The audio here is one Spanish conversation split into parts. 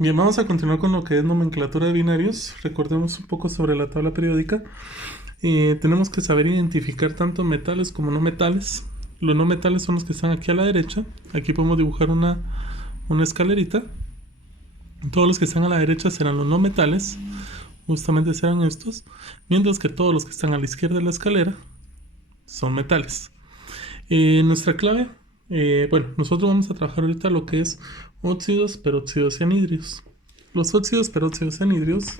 Bien, vamos a continuar con lo que es nomenclatura de binarios. Recordemos un poco sobre la tabla periódica. Tenemos que saber identificar tanto metales como no metales. Los no metales son los que están aquí a la derecha. Aquí podemos dibujar una escalerita. Todos los que están a la derecha serán los no metales. Justamente serán estos. Mientras que todos los que están a la izquierda de la escalera son metales. Nuestra clave, nosotros vamos a trabajar ahorita lo que es óxidos, peróxidos y anhidrios. Los óxidos, peróxidos y anhidrios,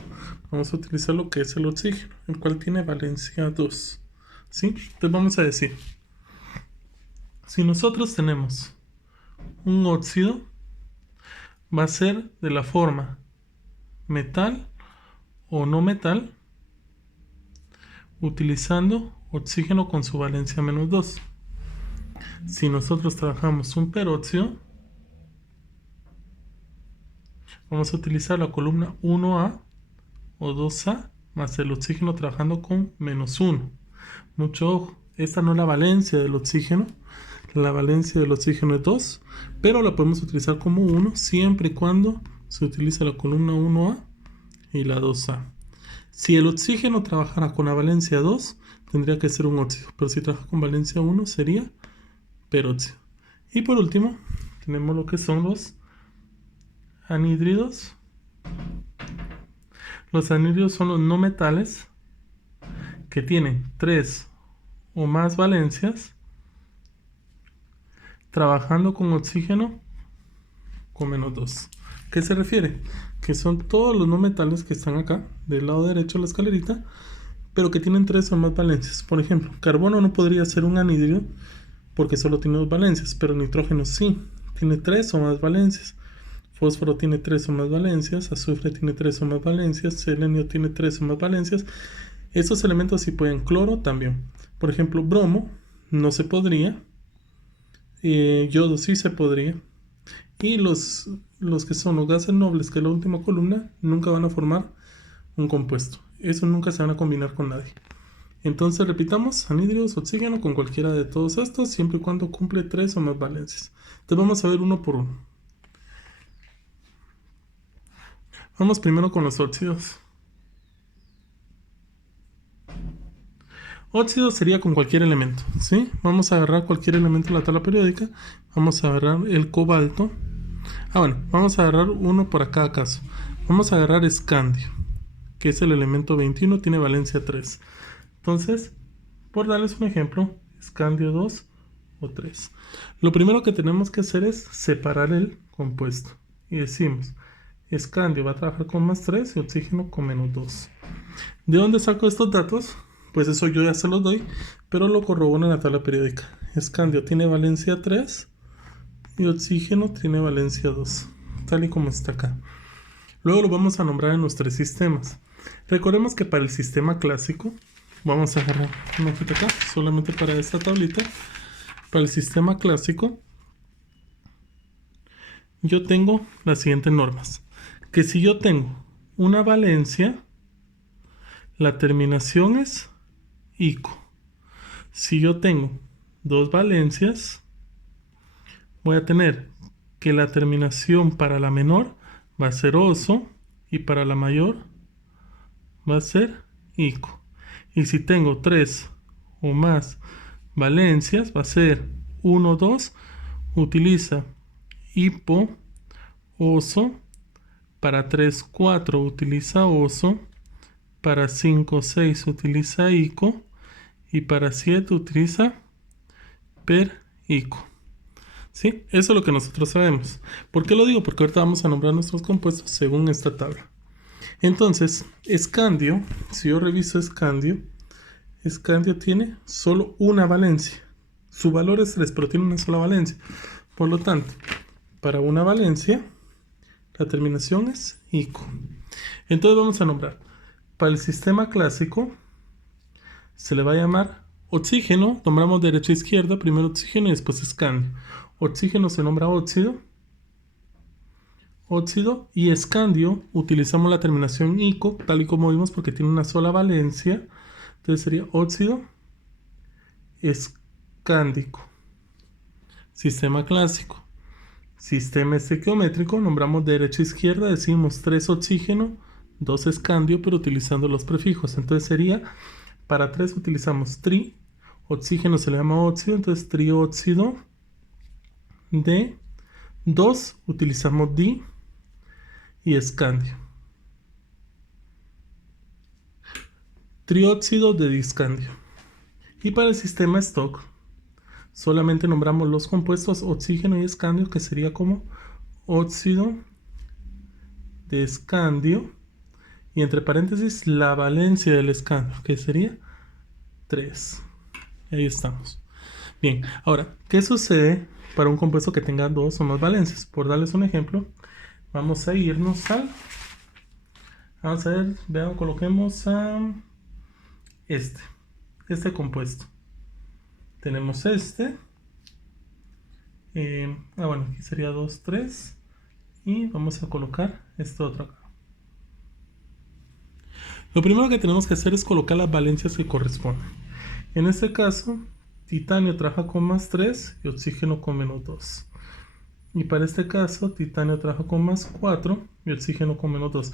vamos a utilizar lo que es el oxígeno, el cual tiene valencia 2. ¿Sí? Entonces vamos a decir, si nosotros tenemos un óxido, va a ser de la forma metal o no metal, utilizando oxígeno con su valencia menos 2. Si nosotros trabajamos un peróxido, vamos a utilizar la columna 1A o 2A más el oxígeno trabajando con menos 1. Mucho ojo, esta no es la valencia del oxígeno, la valencia del oxígeno es 2, pero la podemos utilizar como 1 siempre y cuando se utilice la columna 1A y la 2A. Si el oxígeno trabajara con la valencia 2, tendría que ser un óxido, pero si trabaja con valencia 1 sería peróxido. Y por último, tenemos lo que son los anhídridos. Los anhídridos son los no metales que tienen 3 o más valencias trabajando con oxígeno con menos 2. ¿Qué se refiere? Que son todos los no metales que están acá, del lado derecho de la escalerita, pero que tienen 3 o más valencias. Por ejemplo, carbono no podría ser un anhídrido porque solo tiene 2 valencias, pero nitrógeno sí, tiene 3 o más valencias. Fósforo tiene 3 o más valencias, azufre tiene 3 o más valencias, selenio tiene 3 o más valencias. Estos elementos sí pueden, cloro también. Por ejemplo, bromo no se podría, yodo sí se podría. Y los que son los gases nobles, que es la última columna, nunca van a formar un compuesto. Eso nunca se van a combinar con nadie. Entonces repitamos, anhídridos, oxígeno con cualquiera de todos estos, siempre y cuando cumple 3 o más valencias. Entonces vamos a ver uno por uno. Vamos primero con los óxidos. Óxido sería con cualquier elemento, ¿sí? Vamos a agarrar cualquier elemento de la tabla periódica. Vamos a agarrar el cobalto. Vamos a agarrar uno por cada caso. Vamos a agarrar escandio, que es el elemento 21, tiene valencia 3. Entonces, por darles un ejemplo, escandio 2 o 3. Lo primero que tenemos que hacer es separar el compuesto. Y decimos, escandio va a trabajar con más 3 y oxígeno con menos 2. ¿De dónde saco estos datos? Pues eso yo ya se los doy, pero lo corroboro en la tabla periódica. Escandio tiene valencia 3 y oxígeno tiene valencia 2, tal y como está acá. Luego lo vamos a nombrar en los 3 sistemas. Recordemos que para el sistema clásico, vamos a agarrar una hojita acá, solamente para esta tablita. Para el sistema clásico, yo tengo las siguientes normas. Que si yo tengo una valencia, la terminación es ico. Si yo tengo 2 valencias, voy a tener que la terminación para la menor va a ser oso y para la mayor va a ser ico. Y si tengo 3 o más valencias, va a ser 1, 2, utiliza hipo, oso, para 3, 4 utiliza oso, para 5, 6 utiliza ico y para 7 utiliza per ico. ¿Sí? Eso es lo que nosotros sabemos. ¿Por qué lo digo? Porque ahorita vamos a nombrar nuestros compuestos según esta tabla. Entonces, escandio, si yo reviso escandio tiene solo una valencia. Su valor es 3, pero tiene una sola valencia. Por lo tanto, para una valencia, la terminación es ico. Entonces vamos a nombrar. Para el sistema clásico, se le va a llamar oxígeno. Nombramos derecha a izquierda, primero oxígeno y después escandio. Oxígeno se nombra óxido y escandio utilizamos la terminación ico, tal y como vimos, porque tiene una sola valencia. Entonces sería óxido escándico. Sistema clásico. Sistema estequiométrico, nombramos derecha e izquierda, decimos 3 oxígeno, 2 escandio, pero utilizando los prefijos. Entonces sería, para 3 utilizamos tri, oxígeno se le llama óxido, entonces trióxido de 2 utilizamos di y escandio. Trióxido de discandio. Y para el sistema Stock, solamente nombramos los compuestos oxígeno y escandio, que sería como óxido de escandio, y entre paréntesis la valencia del escandio, que sería 3. Ahí estamos. Bien, ahora, ¿qué sucede para un compuesto que tenga 2 o más valencias? Por darles un ejemplo, vamos a irnos al... Vamos a ver, vean, coloquemos a este compuesto. Tenemos bueno, aquí sería 2, 3. Y vamos a colocar este otro acá. Lo primero que tenemos que hacer es colocar las valencias que corresponden. En este caso, titanio trabaja con más 3 y oxígeno con menos 2. Y para este caso, titanio trabaja con más 4 y oxígeno con menos 2.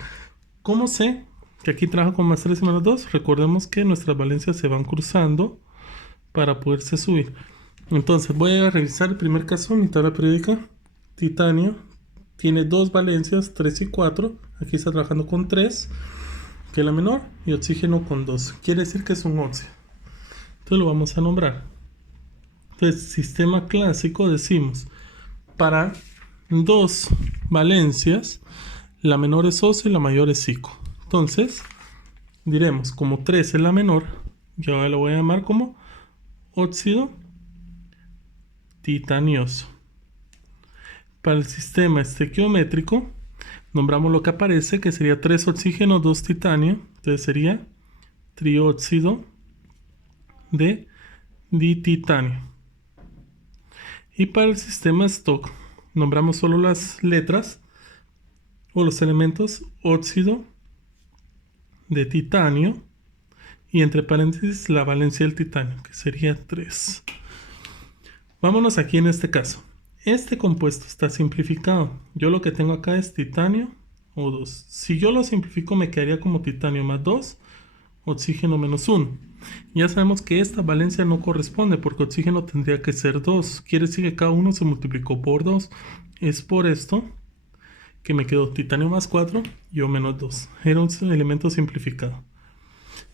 ¿Cómo sé que aquí trabaja con más 3 y menos 2? Recordemos que nuestras valencias se van cruzando para poderse subir. Entonces voy a revisar el primer caso, mi tabla periódica. Titanio tiene 2 valencias, 3 y 4. Aquí está trabajando con 3, que es la menor, y oxígeno con 2. Quiere decir que es un óxido. Entonces lo vamos a nombrar. Entonces, sistema clásico, decimos, para 2 valencias, la menor es óxido y la mayor es psico. Entonces, diremos, como 3 es la menor, yo ahora lo voy a llamar como óxido titanioso. Para el sistema estequiométrico, nombramos lo que aparece, que sería 3 oxígeno, 2 titanio. Entonces sería trióxido de dititanio. Y para el sistema Stock, nombramos solo las letras o los elementos óxido de titanio y entre paréntesis la valencia del titanio, que sería 3. Vámonos aquí en este caso. Este compuesto está simplificado. Yo lo que tengo acá es titanio o 2. Si yo lo simplifico me quedaría como titanio más 2, oxígeno menos 1. Ya sabemos que esta valencia no corresponde porque oxígeno tendría que ser 2. Quiere decir que cada uno se multiplicó por 2. Es por esto que me quedó titanio más 4 y O menos 2. Era un elemento simplificado.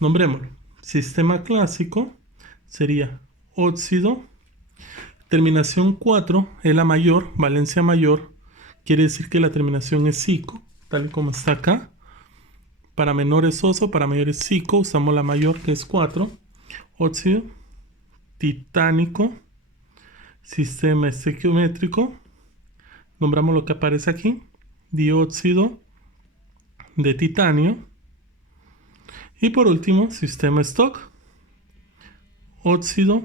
Nombrémoslo. Sistema clásico sería óxido. Terminación 4 es la mayor, valencia mayor. Quiere decir que la terminación es psico, tal y como está acá. Para menores oso, para mayores psico, usamos la mayor, que es 4. Óxido titánico. Sistema estequiométrico. Nombramos lo que aparece aquí. Dióxido de titanio. Y por último, sistema Stock. Óxido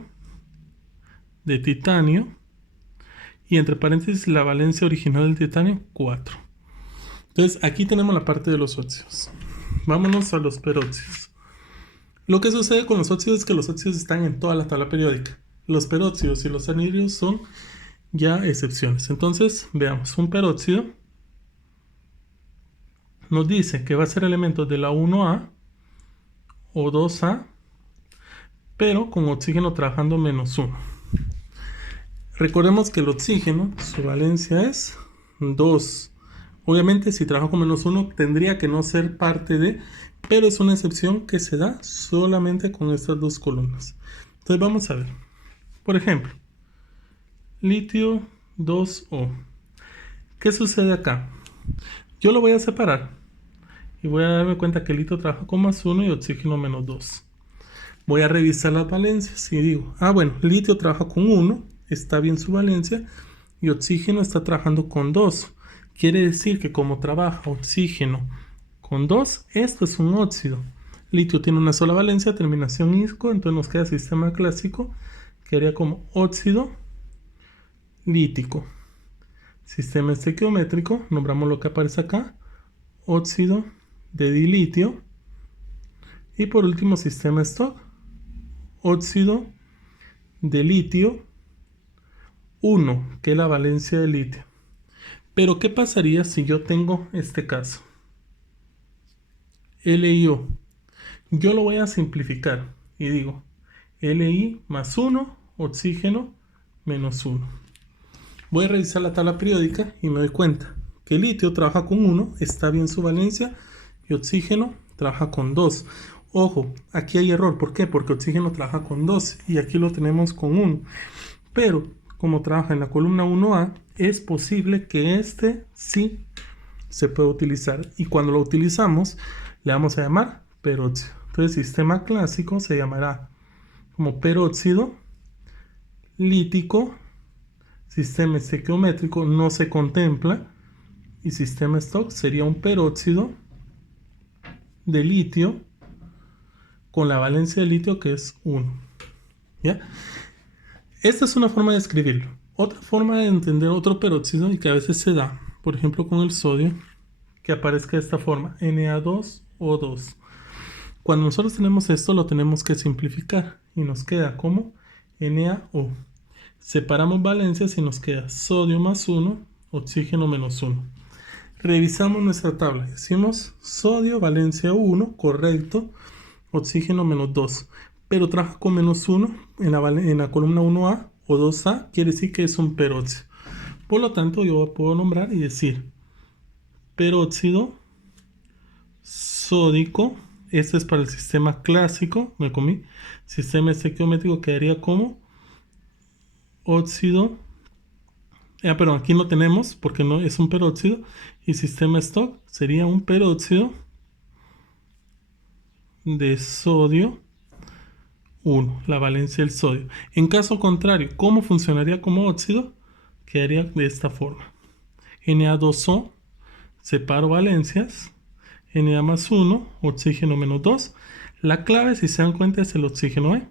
de titanio. Y entre paréntesis, la valencia original del titanio, 4. Entonces, aquí tenemos la parte de los óxidos. Vámonos a los peróxidos. Lo que sucede con los óxidos es que los óxidos están en toda la tabla periódica. Los peróxidos y los anhidridos son ya excepciones. Entonces, veamos, un peróxido nos dice que va a ser elementos de la 1A o 2A, pero con oxígeno trabajando menos 1. Recordemos que el oxígeno, su valencia es 2. Obviamente, si trabajo con menos 1, tendría que no ser parte de, pero es una excepción que se da solamente con estas dos columnas. Entonces, vamos a ver. Por ejemplo, litio 2O. ¿Qué sucede acá? Yo lo voy a separar y voy a darme cuenta que el litio trabaja con más 1 y oxígeno menos 2. Voy a revisar las valencias y digo, bueno, litio trabaja con 1, está bien su valencia, y oxígeno está trabajando con 2. Quiere decir que como trabaja oxígeno con 2, esto es un óxido. Litio tiene una sola valencia, terminación isco, entonces nos queda sistema clásico, que haría como óxido lítico. Sistema estequiométrico, nombramos lo que aparece acá, óxido de dilitio. Y por último, sistema Stock, óxido de litio 1, que es la valencia de litio. Pero ¿qué pasaría si yo tengo este caso? LiO. Yo lo voy a simplificar y digo Li más 1, oxígeno menos 1. Voy a revisar la tabla periódica y me doy cuenta que el litio trabaja con 1, está bien su valencia, y oxígeno trabaja con 2. Ojo, aquí hay error. ¿Por qué? Porque oxígeno trabaja con 2 y aquí lo tenemos con 1. Pero como trabaja en la columna 1A, es posible que este sí se pueda utilizar. Y cuando lo utilizamos, le vamos a llamar peróxido. Entonces, sistema clásico se llamará como peróxido lítico. Sistema estequiométrico no se contempla. Y sistema Stock sería un peróxido de litio con la valencia de litio que es 1. ¿Ya? Esta es una forma de escribirlo. Otra forma de entender otro peróxido y que a veces se da, por ejemplo con el sodio, que aparezca de esta forma, Na2O2. Cuando nosotros tenemos esto lo tenemos que simplificar y nos queda como NaO. Separamos valencias y nos queda sodio más 1, oxígeno menos 1. Revisamos nuestra tabla. Decimos sodio, valencia 1, correcto, oxígeno menos 2. Pero trabaja con menos 1 en la columna 1A o 2A, quiere decir que es un peróxido. Por lo tanto, yo puedo nombrar y decir peróxido sódico. Este es para el sistema clásico, me comí. Sistema estequiométrico quedaría como óxido. Perdón, aquí no tenemos porque no es un peróxido. Y sistema Stock sería un peróxido de sodio 1, la valencia del sodio. En caso contrario, ¿cómo funcionaría como óxido? Quedaría de esta forma. Na2O, separo valencias. Na más 1, oxígeno menos 2. La clave, si se dan cuenta, es el oxígeno E.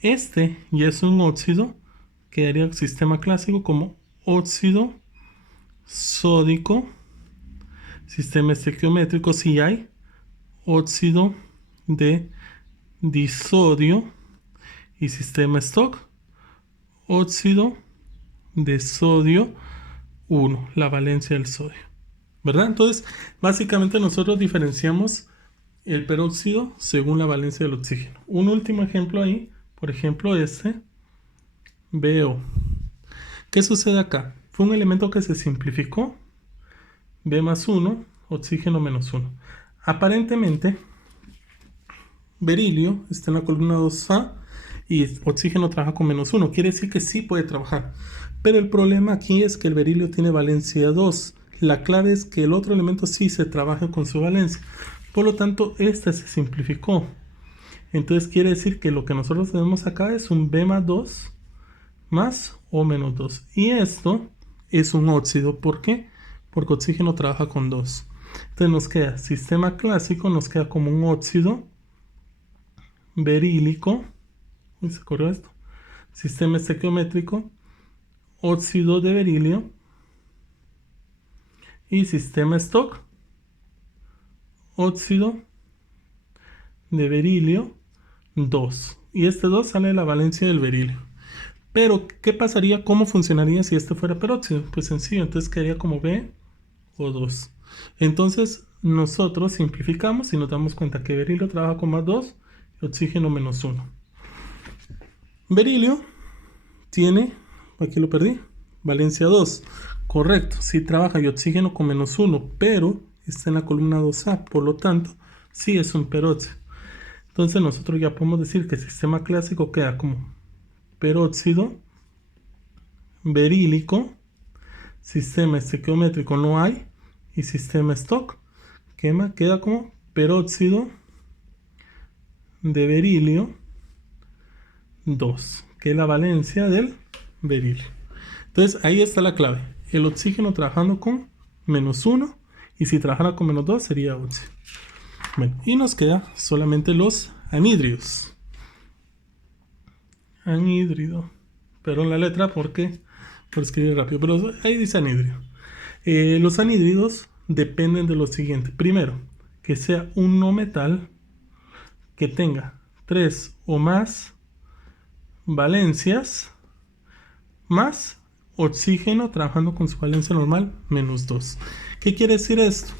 Este ya es un óxido, quedaría el sistema clásico como óxido sódico. Sistema estequiométrico, si hay óxido de disodio. Y sistema Stock, óxido de sodio 1, la valencia del sodio. ¿Verdad? Entonces, básicamente nosotros diferenciamos el peróxido según la valencia del oxígeno. Un último ejemplo ahí, por ejemplo este, BO. ¿Qué sucede acá? Fue un elemento que se simplificó, B más 1, oxígeno menos 1. Aparentemente, berilio está en la columna 2A y oxígeno trabaja con menos 1. Quiere decir que sí puede trabajar. Pero el problema aquí es que el berilio tiene valencia 2. La clave es que el otro elemento sí se trabaja con su valencia. Por lo tanto, este se simplificó. Entonces quiere decir que lo que nosotros tenemos acá es un B más 2 más O menos 2. Y esto es un óxido. ¿Por qué? Porque oxígeno trabaja con 2. Entonces nos queda sistema clásico, nos queda como un óxido berílico. Uy, se corrió esto. Sistema estequiométrico, óxido de berilio. Y sistema Stock, óxido de berilio 2. Y este 2 sale de la valencia del berilio. Pero, ¿qué pasaría? ¿Cómo funcionaría si este fuera peróxido? Pues sencillo, entonces quedaría como B o 2. Entonces, nosotros simplificamos y nos damos cuenta que berilio trabaja con más 2 y oxígeno menos 1. Berilio tiene, aquí lo perdí, valencia 2. Correcto, sí trabaja y oxígeno con menos 1, pero está en la columna 2A, por lo tanto, sí es un peróxido. Entonces nosotros ya podemos decir que el sistema clásico queda como peróxido berílico, sistema estequiométrico no hay, y sistema Stock queda como peróxido de berilio 2, que es la valencia del berilio. Entonces ahí está la clave. El oxígeno trabajando con menos 1 y si trabajara con menos 2 sería óxido. Bueno, y nos queda solamente los anhídridos. Anhídrido. Perdón la letra porque por escribir rápido, pero ahí dice anhídrido. Los anhídridos dependen de lo siguiente. Primero, que sea un no metal que tenga 3 o más valencias más oxígeno trabajando con su valencia normal, -2. ¿Qué quiere decir esto?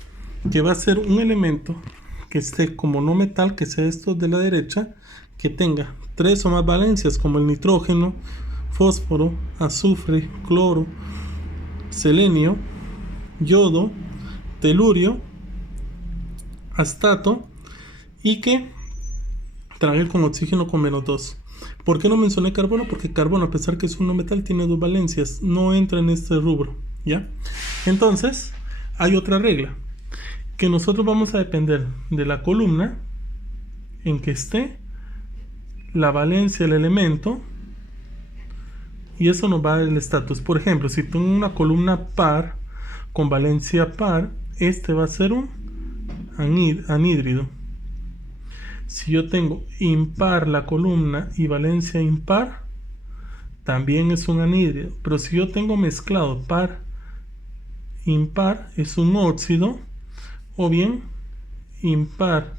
Que va a ser un elemento que esté como no metal, que sea esto de la derecha, que tenga 3 o más valencias, como el nitrógeno, fósforo, azufre, cloro, selenio, yodo, telurio, astato, y que trabaje con oxígeno con -2. ¿Por qué no mencioné carbono? Porque carbono, a pesar que es un no metal, tiene 2 valencias, no entra en este rubro, ¿ya? Entonces, hay otra regla, que nosotros vamos a depender de la columna en que esté la valencia del elemento, y eso nos va a dar el estatus. Por ejemplo, si tengo una columna par con valencia par, este va a ser un anhídrido. Si yo tengo impar la columna y valencia impar, también es un anhídrido. Pero si yo tengo mezclado par impar, es un óxido. O bien impar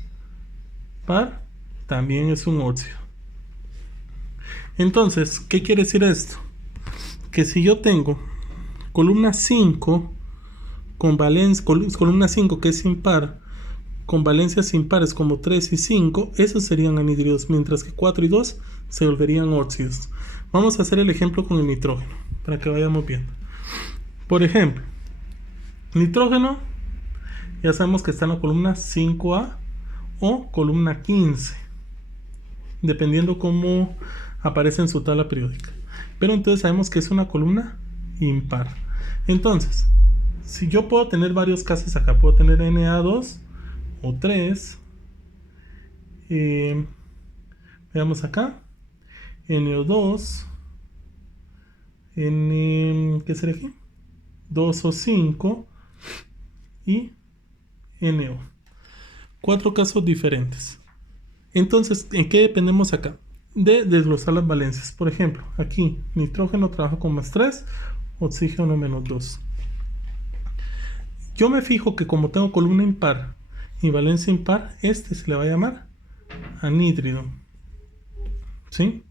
par, también es un óxido. Entonces, ¿qué quiere decir esto? Que si yo tengo columna 5 con valencia, columna 5 que es impar, con valencias impares como 3 y 5, esos serían anhídridos, mientras que 4 y 2 se volverían óxidos. Vamos a hacer el ejemplo con el nitrógeno, para que vayamos viendo. Por ejemplo, nitrógeno, ya sabemos que está en la columna 5A o columna 15, dependiendo cómo aparece en su tabla periódica. Pero entonces sabemos que es una columna impar. Entonces, si yo puedo tener varios casos acá, puedo tener Na2 o 3. Veamos acá. NO2. ¿Qué será aquí? 2 o 5. Y NO. 4 casos diferentes. Entonces, ¿en qué dependemos acá? De desglosar las valencias. Por ejemplo, aquí nitrógeno trabaja con +3, oxígeno -2. Yo me fijo que como tengo columna impar y valencia impar, este se le va a llamar anhídrido, ¿sí?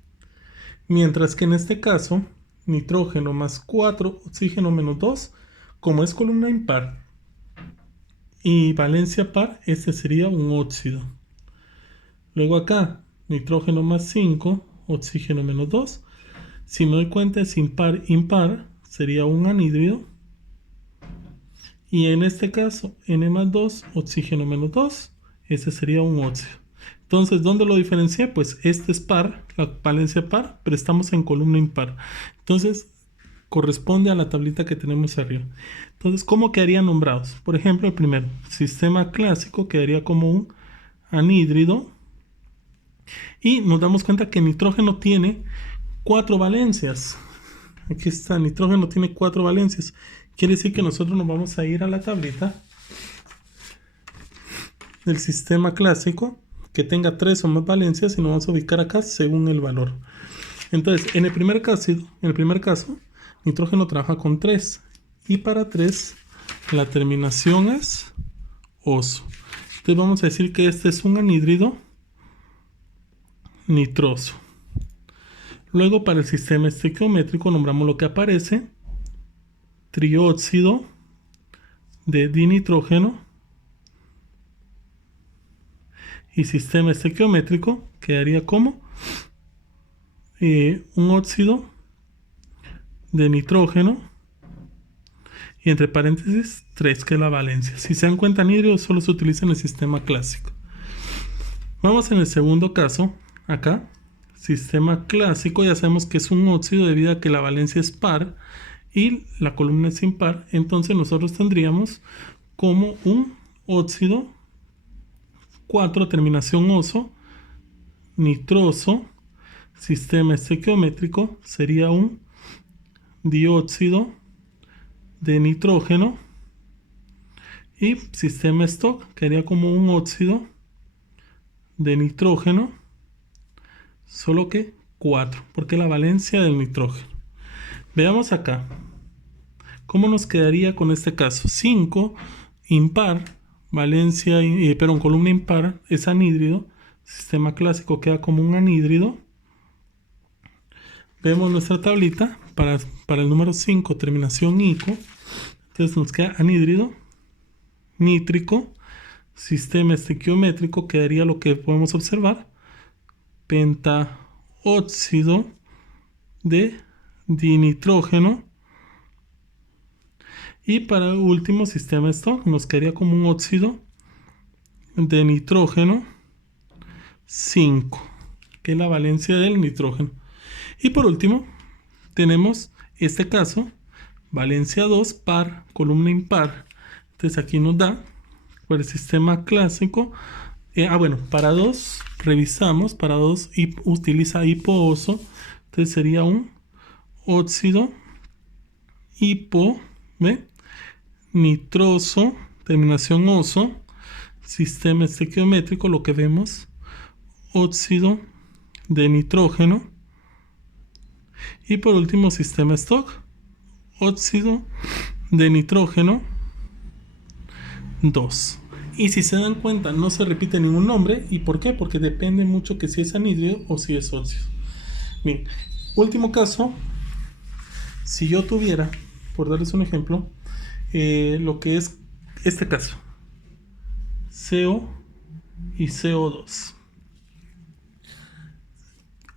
Mientras que en este caso, nitrógeno +4, oxígeno -2, como es columna impar y valencia par, este sería un óxido. Luego acá, nitrógeno +5, oxígeno -2. Si me doy cuenta es impar, impar, sería un anhídrido. Y en este caso, N+2, oxígeno -2, ese sería un óxido. Entonces, ¿dónde lo diferencié? Pues este es par, la valencia par, pero estamos en columna impar. Entonces, corresponde a la tablita que tenemos arriba. Entonces, ¿cómo quedarían nombrados? Por ejemplo, el primero, sistema clásico, quedaría como un anhídrido. Y nos damos cuenta que nitrógeno tiene 4 valencias. Aquí está, nitrógeno tiene 4 valencias. Quiere decir que nosotros nos vamos a ir a la tablita del sistema clásico que tenga 3 o más valencias y nos vamos a ubicar acá según el valor. Entonces, en el primer caso, nitrógeno trabaja con 3 y para 3 la terminación es oso. Entonces vamos a decir que este es un anhídrido nitroso. Luego, para el sistema estequiométrico nombramos lo que aparece: trióxido de dinitrógeno, y sistema estequiométrico quedaría como un óxido de nitrógeno y entre paréntesis 3, que es la valencia. Si se dan cuenta, anhídrido solo se utiliza en el sistema clásico. Vamos en el segundo caso, acá, sistema clásico, ya sabemos que es un óxido debido a que la valencia es par y la columna es impar. Entonces nosotros tendríamos como un óxido 4, terminación oso, nitroso. Sistema estequiométrico sería un dióxido de nitrógeno, y sistema stock quedaría como un óxido de nitrógeno, solo que 4, porque la valencia del nitrógeno. Veamos acá cómo nos quedaría con este caso. 5 impar, valencia, columna impar, es anhídrido. Sistema clásico queda como un anhídrido. Vemos nuestra tablita, para el número 5, terminación ico. Entonces nos queda anhídrido, nítrico, sistema estequiométrico, quedaría lo que podemos observar, pentaóxido de dinitrógeno. Y para el último sistema Stock nos quedaría como un óxido de nitrógeno 5, que es la valencia del nitrógeno. Y por último tenemos este caso, valencia 2 par, columna impar. Entonces aquí nos da por el sistema clásico. Bueno, para 2 revisamos, para 2 utiliza hipooso. Entonces sería un óxido hipo, ¿ve? Nitroso, terminación oso, sistema estequiométrico, lo que vemos, óxido de nitrógeno. Y por último, sistema Stock, óxido de nitrógeno 2. Y si se dan cuenta, no se repite ningún nombre. ¿Y por qué? Porque depende mucho que si es anhídrido o si es óxido. Bien, último caso, si yo tuviera, por darles un ejemplo, lo que es este caso, CO y CO2.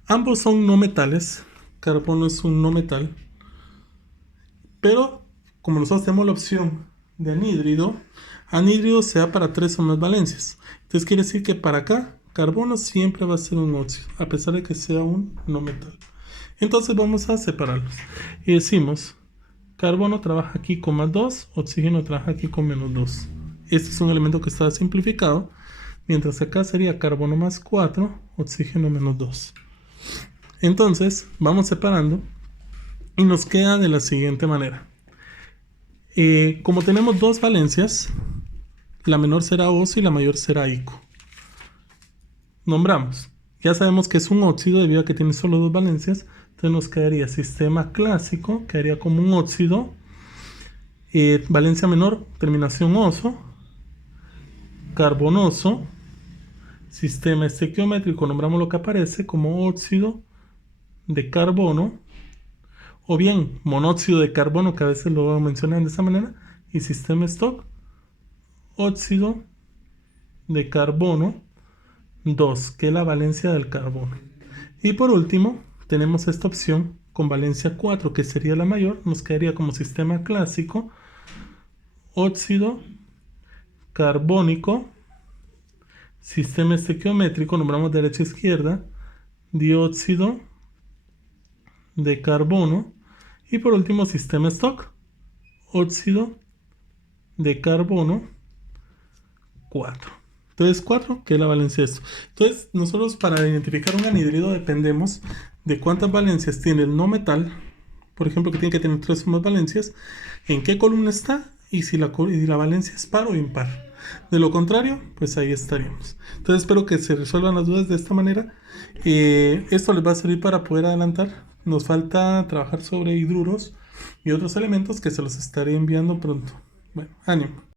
Ambos son no metales. Carbono es un no metal. Pero como nosotros tenemos la opción de anhídrido se da para 3 o más valencias. Entonces quiere decir que para acá, carbono siempre va a ser un óxido, a pesar de que sea un no metal. Entonces vamos a separarlos. Y decimos, carbono trabaja aquí con más 2, oxígeno trabaja aquí con menos 2. Este es un elemento que está simplificado, mientras que acá sería carbono más 4, oxígeno menos 2. Entonces vamos separando y nos queda de la siguiente manera. Como tenemos dos valencias, la menor será oso y la mayor será ico. Nombramos. Ya sabemos que es un óxido debido a que tiene solo dos valencias. Entonces nos quedaría sistema clásico, quedaría como un óxido. Valencia menor, terminación oso. Carbonoso. Sistema estequiométrico, nombramos lo que aparece como óxido de carbono. O bien monóxido de carbono, que a veces lo mencionan de esa manera. Y sistema Stock, óxido de carbono 2, que es la valencia del carbono. Y por último, tenemos esta opción con valencia 4, que sería la mayor. Nos quedaría como sistema clásico, óxido carbónico, sistema estequiométrico, nombramos derecha e izquierda, dióxido de carbono. Y por último, sistema Stock, óxido de carbono 4. Entonces 4, que es la valencia de esto. Entonces nosotros para identificar un anhídrido dependemos de cuántas valencias tiene el no metal. Por ejemplo, que tiene que tener 3 o más valencias. En qué columna está y si la valencia es par o impar. De lo contrario, pues ahí estaríamos. Entonces espero que se resuelvan las dudas de esta manera. Esto les va a servir para poder adelantar. Nos falta trabajar sobre hidruros y otros elementos que se los estaré enviando pronto. Bueno, ánimo.